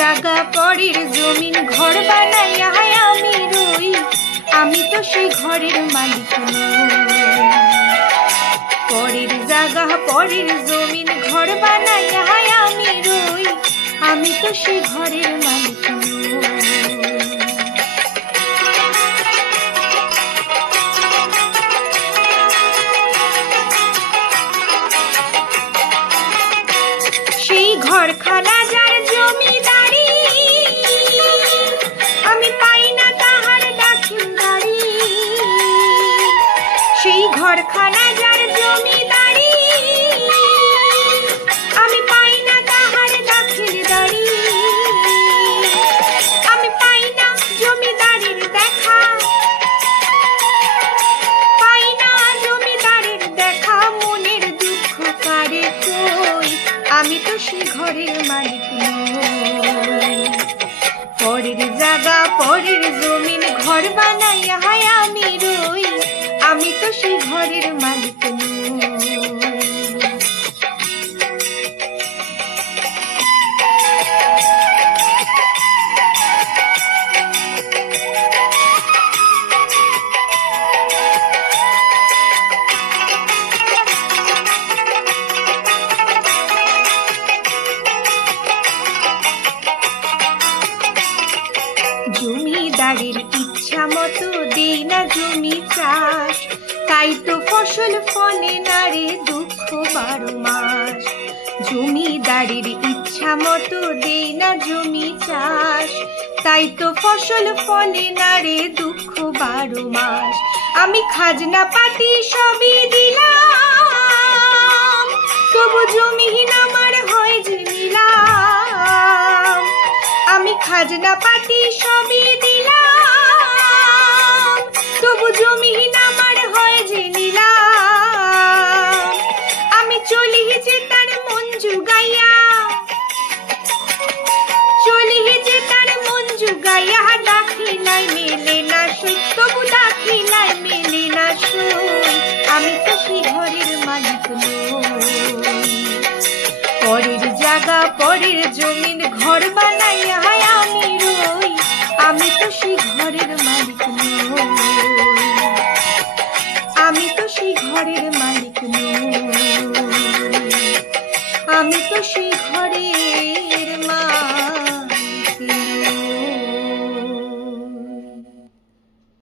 জায়গা পরের জমিন ঘর বানাইয়া আমি রই, আমি তো সেই ঘরের মালিক নই। পরের জায়গা পরের জমিন ঘর বানাইয়া আমি রই, আমি তো সেই ঘরের মালিক নই। সেই ঘরখানা যার জমিদারি, আমি পাই না তাহার দাখিলদারি। সেই ঘরখানা যার জমিদারি, আমি পাই না তাহার দাখিলদারি। আমি পাই না জমিদারির দেখা, পাই না জমিদারির দেখা, মনের দুঃখ কারে কই, আমি তো সেই ঘরের মালিক নই। পরের জায়গা পরের জমিন ঘর বানাইয়া আমি রই, আমি তো সেই ঘরের মালিক নই। জমিদারের ইচ্ছা মতো দেই না জমি চাষ, তাই তো ফসল ফলে না রে দুঃখ 12 মাস। জমিদারের ইচ্ছা মতো দেই না জমি চাষ, তাই তো ফসল ফলে না রে দুঃখ 12 মাস। আমি খাজনা পাতি সবই দিলাম, তবু জমিহীন আমার হয় যে নিলাম। আমি খাজনা পাতি সবই দিলাম, তবু জমিহীন আমার হয় যে নিলাম। আমি চলি যে তার মন জুগাইয়া, চলি যে তার মন জুগাইয়া, দাখিলায় মেলে না সই, তবু দাখিলায় মেলে না সই, আমি তো সেই ঘরের মালিক নই। পরের জায়গা পরের জমিন ঘর বানাইয়া আমি রই, আমি তো সেই ঘরের মালিক নই। আমি তো সেই ঘরের মালিক নই, আমি তো সেই ঘরের